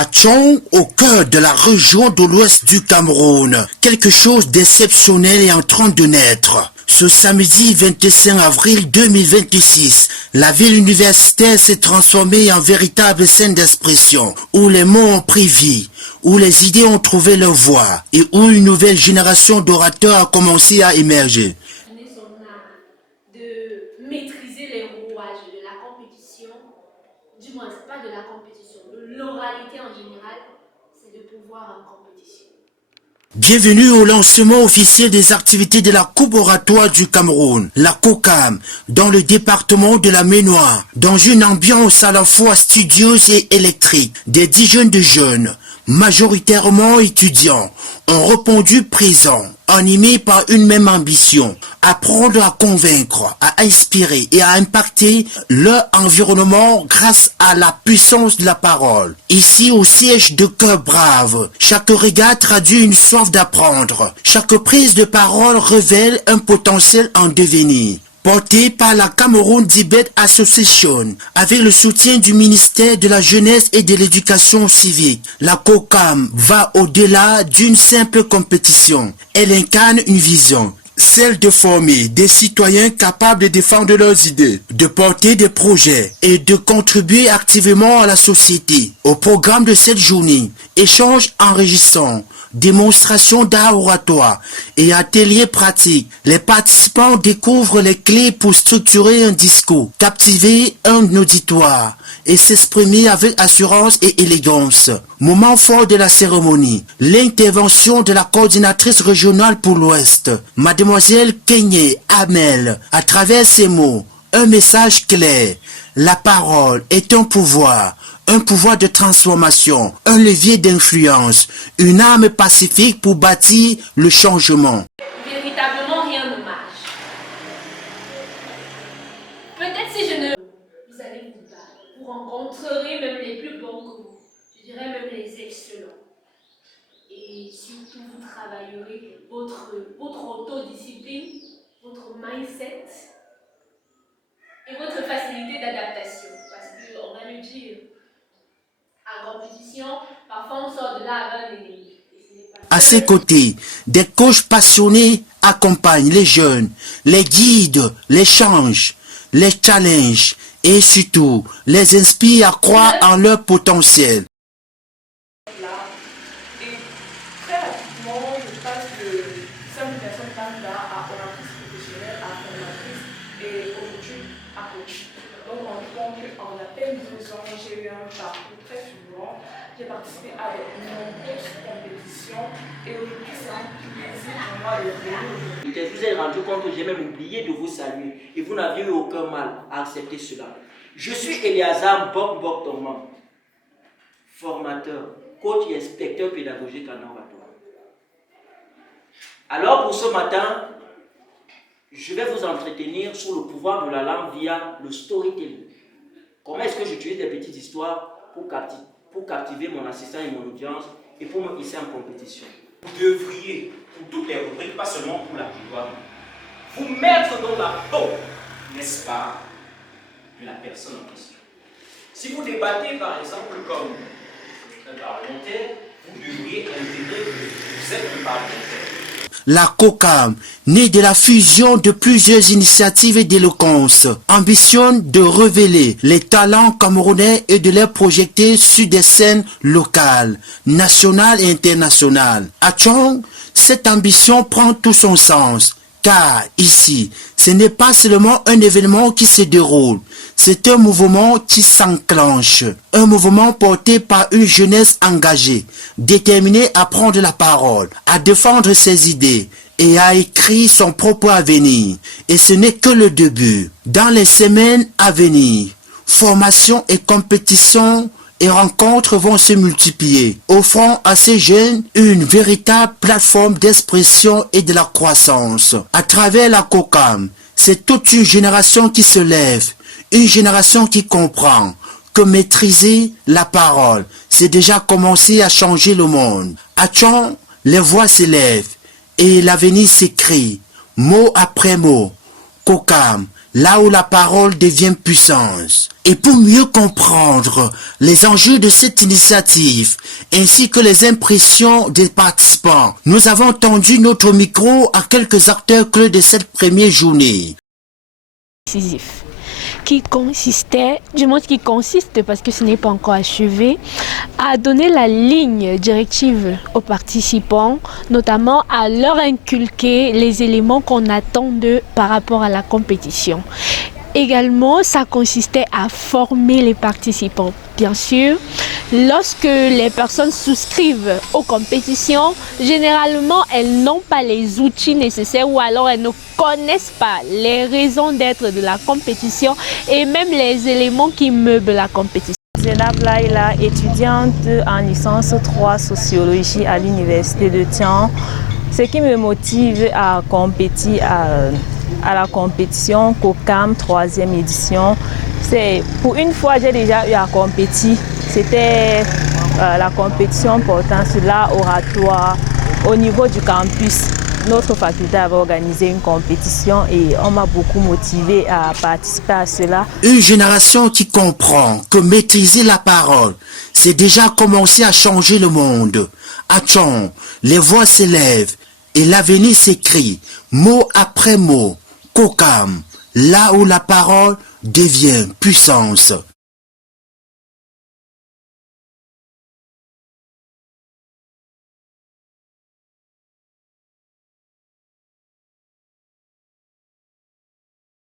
À Tchon, au cœur de la région de l'ouest du Cameroun, quelque chose d'exceptionnel est en train de naître. Ce samedi 25 avril 2026, la ville universitaire s'est transformée en véritable scène d'expression, où les mots ont pris vie, où les idées ont trouvé leur voie, et où une nouvelle génération d'orateurs a commencé à émerger. De maîtriser les rouages de la compétition, du moins pas de la compétition, de l'oralité en général, c'est de pouvoir en compétition. Bienvenue au lancement officiel des activités de la Coupe oratoire du Cameroun, la COCAM, dans le département de la Ménoire, dans une ambiance à la fois studieuse et électrique. Des dizaines de jeunes, majoritairement étudiants, ont répondu présents, animés par une même ambition, apprendre à convaincre, à inspirer et à impacter leur environnement grâce à la puissance de la parole. Ici, au siège de Cœur Brave, chaque regard traduit une soif d'apprendre. Chaque prise de parole révèle un potentiel en devenir. Porté par la Cameroun Debate Association, avec le soutien du ministère de la Jeunesse et de l'Éducation civique, la COCAM va au-delà d'une simple compétition. Elle incarne une vision, celle de former des citoyens capables de défendre leurs idées, de porter des projets et de contribuer activement à la société. Au programme de cette journée, échanges enrichissants, démonstrations d'art oratoire et ateliers pratiques, les participants découvrent les clés pour structurer un discours, captiver un auditoire et s'exprimer avec assurance et élégance. Moment fort de la cérémonie, l'intervention de la coordinatrice régionale pour l'Ouest, Mademoiselle Kenyé Amel, à travers ses mots, un message clair. La parole est un pouvoir de transformation, un levier d'influence, une arme pacifique pour bâtir le changement. Véritablement rien ne marche. Peut-être si je ne... Vous allez vous battre. Vous rencontrerez même les plus bons que vous. Je dirais même les excellents. Et surtout, vous travaillerez votre autodiscipline, votre mindset et votre facilité d'adaptation. Parce qu'on va le dire, en compétition, parfois on sort de là avec un ennemi. À ses côtés, des coachs passionnés accompagnent les jeunes, les guident, les changent, les challengent et surtout les inspirent à croire en leur potentiel. J'ai participé à de nombreuses compétitions et aujourd'hui c'est un plaisir pour moi de venir. Je vous ai rendu compte que j'ai même oublié de vous saluer et vous n'aviez eu aucun mal à accepter cela. Je suis Eliazar Bok-Bok-Toman, formateur, coach et inspecteur pédagogique en oratoire. Alors pour ce matin, je vais vous entretenir sur le pouvoir de la langue via le storytelling. Comment est-ce que j'utilise des petites histoires pour captiver mon assistant et mon audience et pour me hisser en compétition. Vous devriez, pour toutes les rubriques, pas seulement pour la plupart, vous mettre dans la peau, n'est-ce pas, de la personne en question. Si vous débattez par exemple comme un parlementaire, vous devriez intégrer que vous êtes un parlementaire. La COCAM, née de la fusion de plusieurs initiatives d'éloquence, ambitionne de révéler les talents camerounais et de les projeter sur des scènes locales, nationales et internationales. À Tchon, cette ambition prend tout son sens, car ici, ce n'est pas seulement un événement qui se déroule, c'est un mouvement qui s'enclenche, un mouvement porté par une jeunesse engagée, déterminée à prendre la parole, à défendre ses idées et à écrire son propre avenir. Et ce n'est que le début. Dans les semaines à venir, formation et compétition et rencontres vont se multiplier, offrant à ces jeunes une véritable plateforme d'expression et de la croissance. À travers la COCAM, c'est toute une génération qui se lève, une génération qui comprend que maîtriser la parole, c'est déjà commencer à changer le monde. À Tchon, les voix s'élèvent et l'avenir s'écrit, mot après mot. COCAM, là où la parole devient puissance. Et pour mieux comprendre les enjeux de cette initiative, ainsi que les impressions des participants, nous avons tendu notre micro à quelques acteurs clés de cette première journée. Qui consiste, parce que ce n'est pas encore achevé, à donner la ligne directive aux participants, notamment à leur inculquer les éléments qu'on attend d'eux par rapport à la compétition. Également, ça consistait à former les participants. Bien sûr, lorsque les personnes souscrivent aux compétitions, généralement, elles n'ont pas les outils nécessaires ou alors elles ne connaissent pas les raisons d'être de la compétition et même les éléments qui meublent la compétition. Zénab Laïla, étudiante en licence 3 sociologie à l'université de Tian. Ce qui me motive à compétir à la compétition COCAM 3e édition, c'est pour une fois j'ai déjà eu à compétir. C'était la compétition portant sur l'art oratoire au niveau du campus. Notre faculté avait organisé une compétition et on m'a beaucoup motivé à participer à cela. Une génération qui comprend que maîtriser la parole, c'est déjà commencer à changer le monde. À Tchon, les voix s'élèvent et l'avenir s'écrit, mot après mot. COCAM, là où la parole devient puissance.